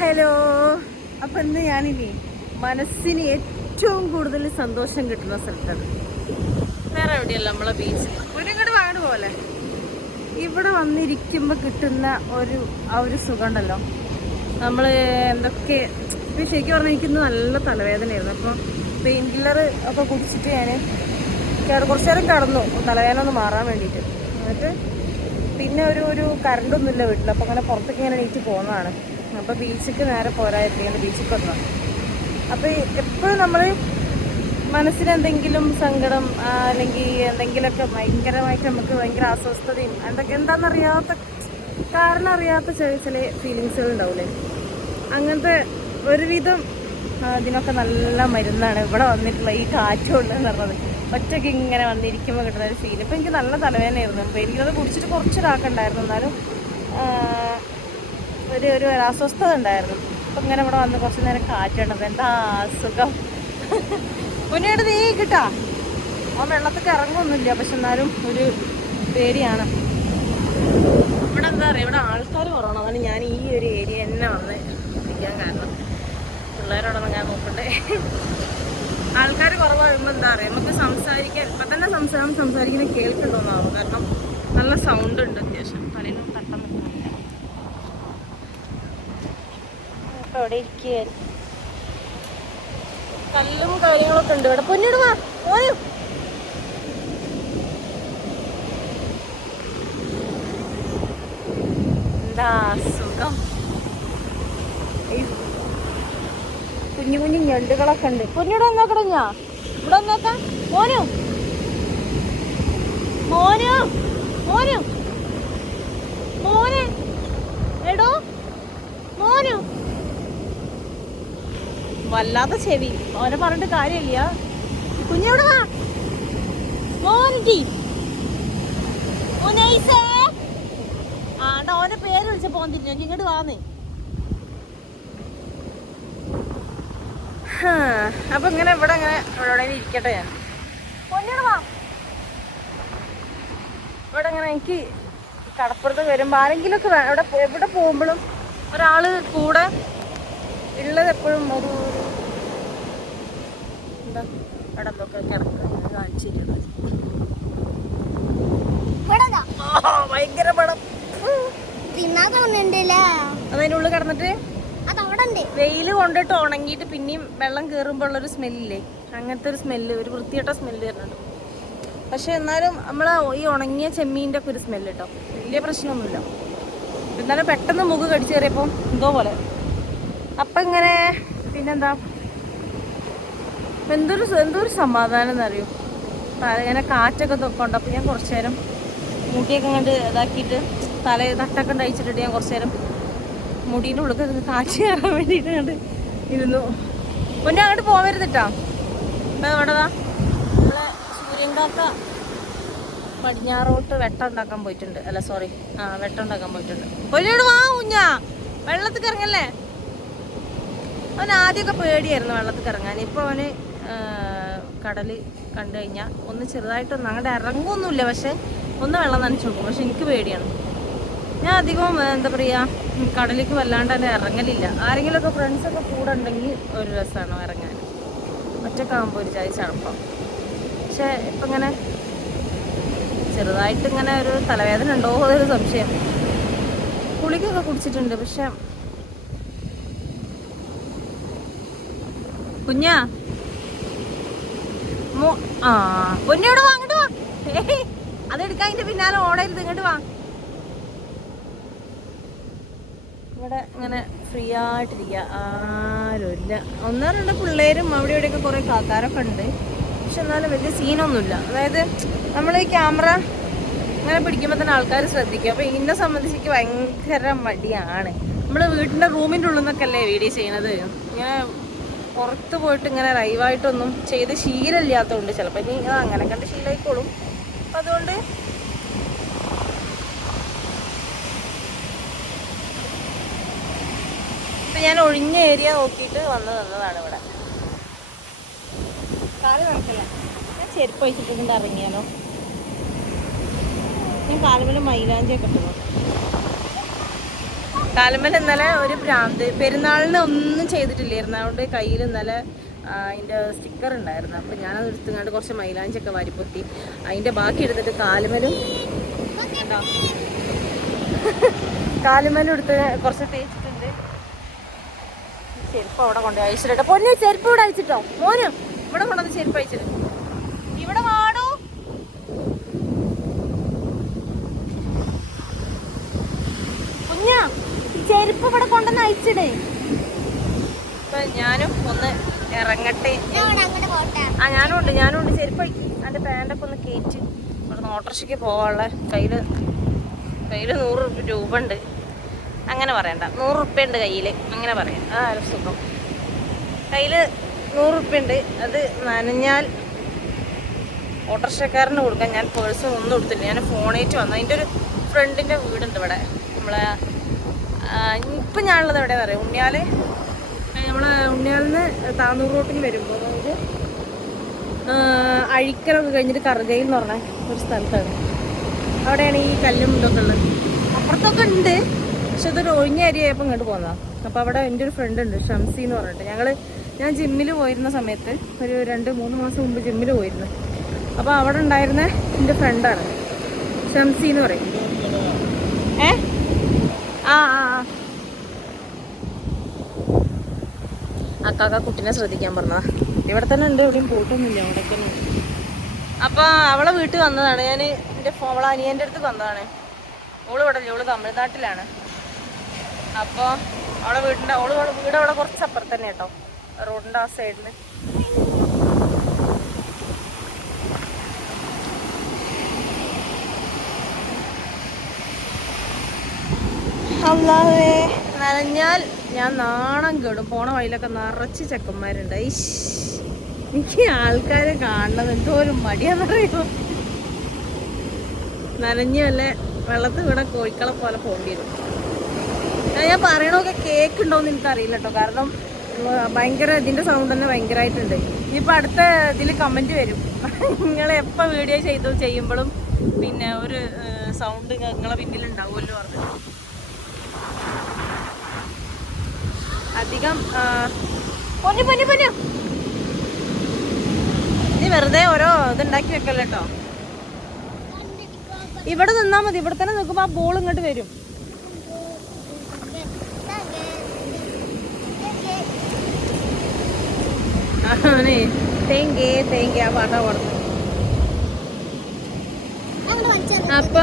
Hello. അപ്പം ഇന്ന് ഞാനിനി മനസ്സിന് ഏറ്റവും കൂടുതൽ സന്തോഷം കിട്ടുന്ന സ്ഥലത്താണ്. വേറെ എവിടെയല്ല നമ്മളെ ബീച്ച് ഒരുങ്ങട് വാങ്ങട് പോലെ. ഇവിടെ വന്നിരിക്കുമ്പോൾ കിട്ടുന്ന ഒരു ആ ഒരു സുഖം ഉണ്ടല്ലോ നമ്മൾ എന്തൊക്കെ ഇപ്പം ശരിക്കും പറഞ്ഞാൽ എനിക്കിന്ന് നല്ല തലവേദനയായിരുന്നു. അപ്പോൾ പെയിൻ കില്ലർ ഒക്കെ കുടിച്ചിട്ട് ഞാൻ കയറി കുറച്ച് നേരം കടന്നു. തലവേദന ഒന്ന് മാറാൻ വേണ്ടിയിട്ട്. എന്നിട്ട് പിന്നെ ഒരു ഒരു കറണ്ടൊന്നുമില്ല വീട്ടിൽ അപ്പോൾ അങ്ങനെ പുറത്തേക്ക് ഇങ്ങനെ എണീറ്റ് പോകുന്നതാണ് അപ്പോൾ ബീച്ചിക്ക് നേരെ പോരായിരുന്നു ബീച്ചിൽ വന്നതാണ് അപ്പോൾ എപ്പോഴും നമ്മൾ മനസ്സിന് എന്തെങ്കിലും സങ്കടം അല്ലെങ്കിൽ എന്തെങ്കിലുമൊക്കെ ഭയങ്കരമായിട്ട് നമുക്ക് ഭയങ്കര അസ്വസ്ഥതയും എന്തൊക്കെ എന്താണെന്നറിയാത്ത കാരണം അറിയാത്ത ചെറിയ ചില ഫീലിങ്സുകൾ ഉണ്ടാവില്ലേ അങ്ങനത്തെ ഒരുവിധം അതിനൊക്കെ നല്ല മരുന്നാണ് ഇവിടെ വന്നിട്ടുള്ള ഈ കാറ്റുള്ളതെന്ന് പറഞ്ഞത്. ഒറ്റയ്ക്ക് ഇങ്ങനെ വന്നിരിക്കുമ്പോൾ കിട്ടുന്ന ഒരു ഫീൽ ഇപ്പം എനിക്ക് നല്ല തലവേദനയായിരുന്നു. അപ്പോൾ എനിക്കത് കുടിച്ചിട്ട് കുറച്ചൊരാക്കുണ്ടായിരുന്നു എന്നാലും ഒരു ഒരു അസ്വസ്ഥത ഉണ്ടായിരുന്നു. അപ്പം ഇങ്ങനെ ഇവിടെ വന്ന് കുറച്ച് നേരം കാറ്റുണ്ടത് എന്താ സുഖം മുന്നേട് നീ കിട്ടാ? ആ വെള്ളത്തൊക്കെ ഇറങ്ങൊന്നുമില്ല പക്ഷെ എന്നാലും ഒരു പേടിയാണ്. ഇവിടെ എന്താ പറയുക ഇവിടെ ആൾക്കാർ കുറവാണ്. അതാണ് ഞാൻ ഈ ഒരു ഏരിയ തന്നെ വന്ന് ഇരിക്കാൻ കാരണം. പിള്ളേരോടൊന്നും ഞാൻ നോക്കട്ടെ ആൾക്കാർ കുറവാകുമ്പോൾ എന്താ പറയുക നമുക്ക് സംസാരിക്കാൻ ഇപ്പം തന്നെ സംസാരം സംസാരിക്കുന്നത് കേൾക്കുന്നുണ്ടാവും കാരണം നല്ല സൗണ്ട് ഉണ്ട് അത്യാവശ്യം. തലയിലും തട്ടം നിൽക്കുന്നില്ല അവിടെ ഇരിക്കുകയായിരുന്നു. കല്ലും കാര്യങ്ങളൊക്കെ ഉണ്ട്. ഇവിടെ പൊന്നിടുക ഓയോ എന്താ സുഖം കുഞ്ഞു കുഞ്ഞു ഞണ്ടുകളൊക്കെ ഉണ്ട്. പൊന്നിട വന്നോക്കട ഞാ ഇവിടെ വന്നോക്കാം. മോനു മോനു മോനു മോനെ. എടോ. മോനു. വല്ലാത്ത ചെവി. അവനെ പറഞ്ഞിട്ട് കാര്യമില്ല. കുഞ്ഞെവിടെ വാ? മോനിറ്റി മോനൈസേ ആണ്ട ഓന്റെ പേര് വിളിച്ച തിരിഞ്ഞു. ഇങ്ങോട്ട് വാന്നേ. അപ്പൊ ഇങ്ങനെ ഇവിടെ ഇങ്ങനെ ഇവിടെ ഇരിക്കട്ടെ? ഞാൻ പൊന്നിയുടെ വാ? ഇവിടെ ഇങ്ങനെ എനിക്ക് കടപ്പുറത്ത് വരുമ്പോ ആരെങ്കിലും ഒക്കെ ഇവിടെ എവിടെ പോകുമ്പോഴും ഒരാൾ കൂടെ ഉള്ളത് എപ്പോഴും ഒരു ഒരു എന്താ എന്തൊക്കെ കിടക്കുന്നത് ഭയങ്കര പടം. അതിനുള്ളിൽ കിടന്നിട്ട്? അവിടെ വെയിൽ കൊണ്ടിട്ട് ഉണങ്ങിയിട്ട് പിന്നെയും വെള്ളം കയറുമ്പോൾ ഉള്ളൊരു സ്മെല്ലില്ലേ? അങ്ങനത്തെ ഒരു സ്മെല്ല് ഒരു വൃത്തികെട്ട സ്മെല്ല് വരുന്നുണ്ട്. പക്ഷെ എന്നാലും നമ്മൾ ഈ ഉണങ്ങിയ ചെമ്മീന്റെ ഒക്കെ ഒരു സ്മെല്ല് കേട്ടോ. വലിയ പ്രശ്നമൊന്നുമില്ല. എന്നാലും പെട്ടെന്ന് മുഖ് കടിച്ചേറിയപ്പോൾ എന്തോ പോലെ. അപ്പം ഇങ്ങനെ പിന്നെന്താ? എന്തൊരു എന്തൊരു സമാധാനം എന്നറിയോ? ഇങ്ങനെ കാറ്റൊക്കെ കൊണ്ടപ്പോൾ ഞാൻ കുറച്ച് നേരം മുടിയൊക്കെ കണ്ട് ഇതാക്കിയിട്ട് തല തട്ടൊക്കെ കഴിച്ചിട്ടിട്ട് ഞാൻ കുറച്ച് നേരം മുടീന്റെ ഉള്ളിൽ കാറ്റ് കയറാൻ വേണ്ടിയിട്ട് കണ്ട് ഇരുന്നു. പിന്നെ അങ്ങോട്ട് പോവരുതിട്ടാ അവിടെ വാ നമ്മളെ സൂര്യൻകാക്ക പടിഞ്ഞാറോട്ട് വെട്ടം ഉണ്ടാക്കാൻ പോയിട്ടുണ്ട്. അല്ല സോറി ആ വെട്ടം ഉണ്ടാക്കാൻ പോയിട്ടുണ്ട്. പൊന്നോട് വാ കുഞ്ഞാ വെള്ളത്തിൽ ഇറങ്ങല്ലേ? അവൻ ആദ്യമൊക്കെ പേടിയായിരുന്നു വെള്ളത്തിൽ ഇറങ്ങാൻ. ഇപ്പോൾ അവന് കടൽ കണ്ടു കഴിഞ്ഞാൽ ഒന്ന് ചെറുതായിട്ടൊന്നും അങ്ങോട്ട് ഇറങ്ങുമൊന്നുമില്ല പക്ഷെ ഒന്ന് വെള്ളം നനച്ചു കൊടുക്കും പക്ഷെ എനിക്ക് പേടിയാണ്. ഞാൻ അധികം എന്താ പറയുക കടലിലേക്ക് വല്ലാണ്ട് തന്നെ ഇറങ്ങലില്ല. ആരെങ്കിലുമൊക്കെ ഫ്രണ്ട്സൊക്കെ കൂടെ ഉണ്ടെങ്കിൽ ഒരു രസമാണ് ഇറങ്ങാൻ. ഒറ്റക്കാകുമ്പോൾ ഒരു ചായ ചടപ്പം. പക്ഷേ ഇപ്പം ഇങ്ങനെ ചെറുതായിട്ട് ഇങ്ങനെ ഒരു തലവേദന ഉണ്ടോ എന്നൊരു സംശയം. കുളിക്കൊക്കെ കുടിച്ചിട്ടുണ്ട്. പക്ഷെ കുഞ്ഞാ. ആ പൊന്നിയോട് വാ അങ്ങോട്ട് വാ. അതെടുക്കാൻ അതിന്റെ പിന്നാലെ ഓടരുത് ഇങ്ങോട്ട് വാ. ഇവിടെ ഇങ്ങനെ ഫ്രീ ആയിട്ടിരിക്കുക ആരുമില്ല. ഒന്നോ രണ്ടോ പിള്ളേരും അവിടെ ഇവിടെയൊക്കെ കുറേ കാക്കാരൊക്കെ ഉണ്ട്. പക്ഷെ എന്നാലും വലിയ സീനൊന്നുമില്ല. അതായത് നമ്മൾ ഈ ക്യാമറ ഇങ്ങനെ പിടിക്കുമ്പോൾ തന്നെ ആൾക്കാർ ശ്രദ്ധിക്കും. അപ്പോൾ ഇന്നെ സംബന്ധിച്ച് ഭയങ്കര മടിയാണ്. നമ്മൾ വീട്ടിന്റെ റൂമിന്റെ ഉള്ളിൽ നിന്നൊക്കെ അല്ലേ വീഡിയോ ചെയ്യണത് ഇങ്ങനെ പുറത്ത് പോയിട്ട് ഇങ്ങനെ ലൈവായിട്ടൊന്നും ചെയ്ത് ശീലമില്ലാത്തതുകൊണ്ട് ചിലപ്പോൾ ഇനി ഇങ്ങനെ അങ്ങനെ കണ്ട് ശീലമായിക്കോളും അപ്പം അതുകൊണ്ട് ഇപ്പം ഞാൻ ഒഴിഞ്ഞ ഏരിയ നോക്കിയിട്ട് വന്ന് നിന്നതാണ് ഇവിടെ. കാൽ നടക്കില്ല ഞാൻ ചെരുപ്പ് വെച്ചിട്ടുണ്ട് ഇറങ്ങിയാലോ ഞാൻ കാലുമല മൈലാഞ്ചിയൊക്കെ ഇട്ടു. കാലുമൽ ഇന്നലെ ഒരു ഭ്രാന്ത് പെരുന്നാളിന് ഒന്നും ചെയ്തിട്ടില്ലായിരുന്നു. അതുകൊണ്ട് കയ്യിൽ ഇന്നലെ അതിന്റെ സ്റ്റിക്കർ ഉണ്ടായിരുന്നു. അപ്പോൾ ഞാനത് എടുത്തുകൊണ്ട് കുറച്ച് മൈലാഞ്ചൊക്കെ വാരിപ്പൊത്തി. അതിന്റെ ബാക്കി എടുത്തിട്ട് കാലുമലും കണ്ടോ? കാലുമലും എടുത്ത് കുറച്ച് തേച്ചിട്ടുണ്ട്. ചെരുപ്പ് അവിടെ കൊണ്ടുപോയി അയച്ചിട്ടോ പൊന്നെ ചെരുപ്പ് ഇവിടെ അയച്ചിട്ടോ? മോനും ഇവിടെ കൊണ്ടുവന്ന് ചെരുപ്പ് അയച്ചിട്ട് ഇവിടെ വാടോ കുഞ്ഞാ ഈ ചെരുപ്പ് ഇവിടെ കൊണ്ടുവന്ന് അയച്ചിടേ. ഞാനും ഒന്ന് ഇറങ്ങട്ടെ. ഇവിടെ ആ ഞാനും ഉണ്ട് ഞാനും ഉണ്ട് ചെരുപ്പ് അതിന്റെ പാന്റൊക്കെ ഒന്ന് കയറ്റി. ഇവിടുന്ന് ഓട്ടോറിക്ഷയ്ക്ക് പോകാനുള്ള കയ്യിൽ കയ്യിൽ നൂറ് രൂപ ഉണ്ട് അങ്ങനെ പറയണ്ട. നൂറ് റുപ്യ ഉണ്ട് കയ്യിൽ അങ്ങനെ പറയാം. അതാണ് സുഖം. കയ്യിൽ നൂറ് റുപ്യ ഉണ്ട് അത് നനഞ്ഞാൽ ഓട്ടോറിക്ഷക്കാരന് കൊടുക്കാൻ ഞാൻ പേഴ്സ് ഒന്നും കൊടുത്തില്ല. ഞാൻ ഫോണേറ്റ് വന്നു. അതിന്റെ ഒരു ഫ്രണ്ടിന്റെ വീടുണ്ട് ഇവിടെ. നമ്മളെ ഇപ്പം ഞാനുള്ളത് എവിടെയാ പറയാം ഉണ്ണിയാൽ നമ്മൾ ഉണ്ണിയാലിന്ന് താന്നൂർ റോട്ടിൽ വരുമ്പോൾ നമുക്ക് അഴിക്കലൊക്കെ കഴിഞ്ഞിട്ട് കറുകയിൽ എന്ന് പറഞ്ഞ ഒരു സ്ഥലത്താണ്. അവിടെയാണ് ഈ കല്ലും ഇതൊക്കെ ഉള്ളത്. അപ്പുറത്തൊക്കെ ഉണ്ട് പക്ഷെ ഇതൊരു ഒഴിഞ്ഞ ഏരിയ ആയപ്പോൾ ഇങ്ങോട്ട് പോകുന്നതാണ് അപ്പോൾ അവിടെ എന്റെ ഒരു ഫ്രണ്ട് ഉണ്ട് ഷംസി എന്ന് പറഞ്ഞിട്ട്. ഞങ്ങൾ ഞാൻ ജിമ്മിൽ പോയിരുന്ന സമയത്ത് ഒരു രണ്ട് മൂന്ന് മാസം മുമ്പ് ജിമ്മിൽ പോയിരുന്നു. അപ്പോൾ അവിടെ ഉണ്ടായിരുന്ന എന്റെ ഫ്രണ്ടാണ് ഷംസി എന്ന് പറയും. ഏ? ആ ആ ആ അക്കാക്ക കുട്ടീനെ ശ്രദ്ധിക്കാൻ പറഞ്ഞതാ. ഇവിടെ തന്നെ ഉണ്ട് എവിടെയും പോയിട്ടൊന്നുമില്ല അവിടെ തന്നെ അപ്പൊ അവളെ വീട്ടിൽ വന്നതാണ്. ഞാൻ എന്റെ അവളെ അനിയന്റെ അടുത്ത് വന്നതാണ്. ഓൾ ഇവിടെ ഓൾ തമിഴ്നാട്ടിലാണ്. അപ്പോൾ അവളെ വീടിന്റെ ഓൾ അവളെ വീട് അവിടെ കുറച്ച് അപ്പുറത്ത് തന്നെ കേട്ടോ റോഡിന്റെ ആ സൈഡിൽ അല്ലാതെ നനഞ്ഞാൽ ഞാൻ നാണം കേടും. പോണ വഴിയിലൊക്കെ നിറച്ച് ചെക്കന്മാരുണ്ട്. എനിക്ക് ആൾക്കാരെ കാണുന്നത് എന്തോ ഒരു മടിയാന്നറിയോ നനഞ്ഞു വല്ല വെള്ളത്തിൽ വീണ കോഴിക്കളെ പോലെ പോകേണ്ടി വരും ഞാൻ പറയണൊക്കെ കേൾക്കുണ്ടോന്ന് എനിക്കറിയില്ല കേട്ടോ കാരണം ഭയങ്കര ഇതിന്റെ സൗണ്ട് തന്നെ ഭയങ്കരമായിട്ടുണ്ട് ഇനിയിപ്പോൾ അടുത്ത ഇതിൽ കമന്റ് വരും. നിങ്ങൾ എപ്പോൾ വീഡിയോ ചെയ്തു ചെയ്യുമ്പോഴും പിന്നെ ഒരു സൗണ്ട് നിങ്ങളെ പിന്നിലുണ്ടാവുമല്ലോ പറഞ്ഞു. അധികം പൊന്നു പൊന്നു പൊന്നു. നീ വെറുതെ ഓരോ ഇതുണ്ടാക്കി വെക്കല്ലോ കേട്ടോ ഇവിടെ നിന്നാ മതി. ഇവിടെ തന്നെ നിൽക്കുമ്പോ ആ ബോൾ ഇങ്ങോട്ട് വരും. അപ്പൊ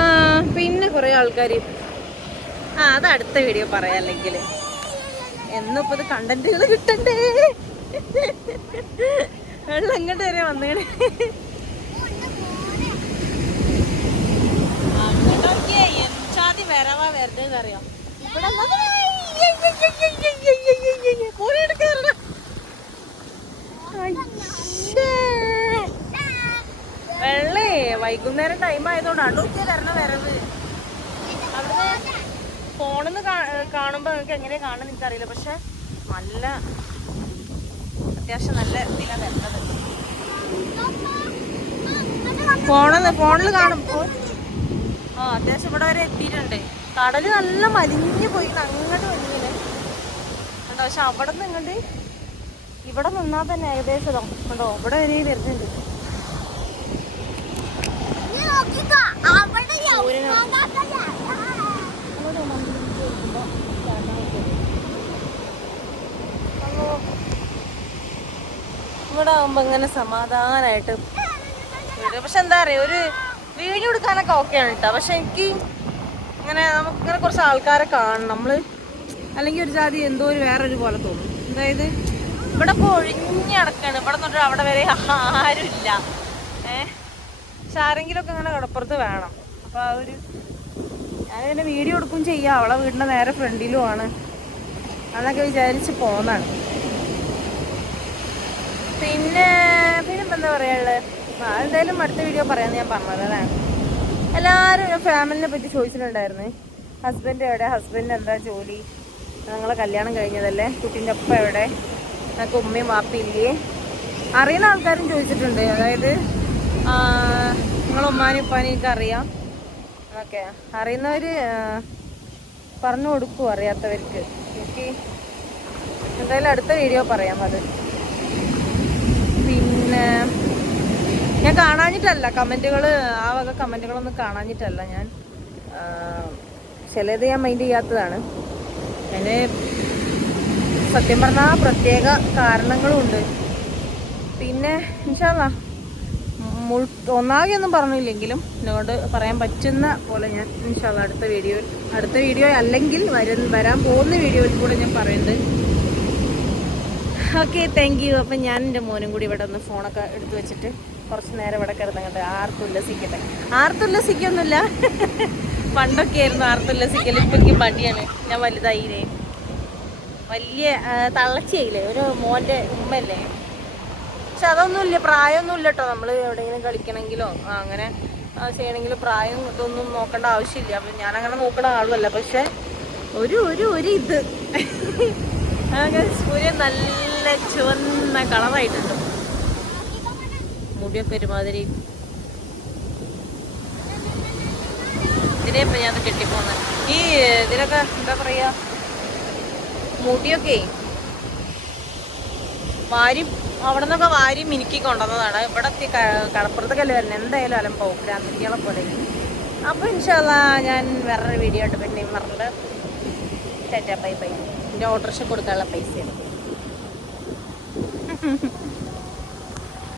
പിന്നെ കുറെ ആൾക്കാർ ആ അത് അടുത്ത വീഡിയോ പറയാം അല്ലെങ്കിൽ എന്നിപ്പോ ഇത് കണ്ടന്റുകൾ കിട്ടണ്ടേ വെള്ളം ഇങ്ങോട്ട് വരെ വന്നേണ് വെള്ളേ വൈകുന്നേരം ടൈം ആയതുകൊണ്ട് അടുത്ത് വരണ വരവ് അവിടുന്ന് ഫോണിന്ന് കാണുമ്പോ നിങ്ങൾക്ക് എങ്ങനെയാ കാണുന്നത് എനിക്കറിയില്ല. പക്ഷെ നല്ല അത്യാവശ്യം നല്ല ഇതിലാണ് വരുന്നത്. ഫോണിൽ ഫോണിൽ കാണുമ്പോ ആ അത്യാവശ്യം ഇവിടെ വരെ എത്തിയിട്ടുണ്ട്. കടൽ നല്ല മലിഞ്ഞു പോയി അങ്ങോട്ട് വലിയത് ഉണ്ടോ പക്ഷെ അവിടെ നിന്ന് ഇങ്ങോട്ട് ഇവിടെ നിന്നാൽ തന്നെ ഏകദേശം ഉണ്ടോ ഇവിടെ വരെ വരുന്നുണ്ട്. ഇവിടെ ആകുമ്പോ ഇങ്ങനെ സമാധാനായിട്ട് പക്ഷെ എന്താ പറയാ ഒരു വീഡിയോ എടുക്കാനൊക്കെ ഓക്കെയാണ് കേട്ടോ പക്ഷെ എനിക്ക് ഇങ്ങനെ നമുക്ക് ഇങ്ങനെ കുറച്ച് ആൾക്കാരെ കാണണം. നമ്മൾ അല്ലെങ്കിൽ ഒരു ജാതി എന്തോ ഒരു വേറൊരു പോലെ തോന്നും. അതായത് ഇവിടെ ഇപ്പോൾ ഒഴിഞ്ഞടക്കാണ് ഇവിടെ നിന്നിട്ട് അവിടെ വരെ ആരുമില്ല ഏഹ് പക്ഷെ ആരെങ്കിലുമൊക്കെ ഇങ്ങനെ കടപ്പുറത്ത് വേണം. അപ്പൊ ആ ഒരു ഞാനിങ്ങനെ വീഡിയോ എടുക്കും ചെയ്യാം. അവളെ വീടിന്റെ നേരെ ഫ്രണ്ടിലുമാണ് അതൊക്കെ വിചാരിച്ച് പോന്നാണ് പിന്നെ പിന്നെ എന്താ പറയാനുള്ളത് എന്തായാലും അടുത്ത വീഡിയോ പറയാമെന്ന് ഞാൻ പറഞ്ഞത്. അല്ലേ എല്ലാവരും ഫാമിലിനെ പറ്റി ചോദിച്ചിട്ടുണ്ടായിരുന്നു. ഹസ്ബൻഡ് എവിടെ? ഹസ്ബൻഡ് എന്താ ജോലി? ഞങ്ങളെ കല്യാണം കഴിഞ്ഞതല്ലേ? കുട്ടീന്റെ ഒപ്പം എവിടെ? ഞങ്ങൾക്ക് ഉമ്മയും വാപ്പയില്ലേ അറിയുന്ന ആൾക്കാരും ചോദിച്ചിട്ടുണ്ട്. അതായത് നിങ്ങളെ ഉമ്മാനും ഉപ്പാനും എനിക്ക് അറിയാം. ഓക്കെ അറിയുന്നവർ പറഞ്ഞു കൊടുക്കും അറിയാത്തവർക്ക്. എനിക്ക് എന്തായാലും അടുത്ത വീഡിയോ പറയാം അത്. പിന്നെ ഞാൻ കാണാഞ്ഞിട്ടല്ല കമന്റുകൾ ആ വക കമന്റുകളൊന്നും കാണാഞ്ഞിട്ടല്ല ഞാൻ. ചിലത് ഞാൻ മൈൻഡ് ചെയ്യാത്തതാണ്. അതിന് സത്യം പറഞ്ഞാൽ പ്രത്യേക കാരണങ്ങളുമുണ്ട് പിന്നെ ഇൻഷാല്ല മുൾ ഒന്നാകെ ഒന്നും പറഞ്ഞില്ലെങ്കിലും എന്നോട് പറയാൻ പറ്റുന്ന പോലെ ഞാൻ ഇൻഷാല്ല അടുത്ത വീഡിയോയിൽ അടുത്ത വീഡിയോ അല്ലെങ്കിൽ വര വരാൻ പോകുന്ന വീഡിയോയിൽ കൂടെ ഞാൻ പറയുന്നുണ്ട് ഓക്കെ താങ്ക് യു അപ്പം ഞാൻ എന്റെ മോനും കൂടി ഇവിടെ ഒന്ന് ഫോണൊക്കെ എടുത്തു വെച്ചിട്ട് കുറച്ച് നേരം ഇവിടെ കിടന്നങ്ങോട്ട് ആർത്തുല്ലസിക്കട്ടെ. ആർത്തുല്ലസിക്കൊന്നുമില്ല. പണ്ടൊക്കെ ആയിരുന്നു ആർത്തുല്ലസിക്കൽ ഇപ്പം എനിക്ക് മടിയാണ്. ഞാൻ വലുതായില്ലേ? വലിയ ആ, തള്ളച്ചിയായില്ലേ? ഒരു മോന്റെ ഉമ്മല്ലേ പക്ഷെ അതൊന്നുമില്ല പ്രായമൊന്നുമില്ല കേട്ടോ നമ്മൾ എവിടെയെങ്കിലും കളിക്കണമെങ്കിലോ അങ്ങനെ ചെയ്യണമെങ്കിൽ പ്രായം ഇതൊന്നും നോക്കേണ്ട ആവശ്യമില്ല. അപ്പം ഞാനങ്ങനെ നോക്കണ ആളുമല്ല. പക്ഷെ ഒരു ഒരു ഒരു ഇത്. അങ്ങനെ സൂര്യൻ നല്ല ചുവന്ന കളറായിട്ടുണ്ട്. മുടിയൊക്കെ ഒരുമാതിരി. ഇതിനെ ഞാൻ കെട്ടിപ്പോന്ന്. ഈ ഇതിനൊക്കെ എന്താ പറയുക മുടിയൊക്കെ. വാരി അവിടെ നിന്നൊക്കെ വാരി മിനുക്കി കൊണ്ടുവന്നതാണ്. ഇവിടെ കടപ്പുറത്തൊക്കെ വരുന്നത് എന്തായാലും അലമ്പാവും രാത്രികളെ പോലെ. അപ്പോൾ ഇൻഷാല്ല ഞാൻ വേറൊരു വീഡിയോ ആയിട്ട് പിന്നെ പറഞ്ഞിട്ട് ടാറ്റാ പൈ ബൈ. എന്റെ ഓട്ടോറിക്ഷ കൊടുക്കാനുള്ള പൈസയാണ്. 嗯哼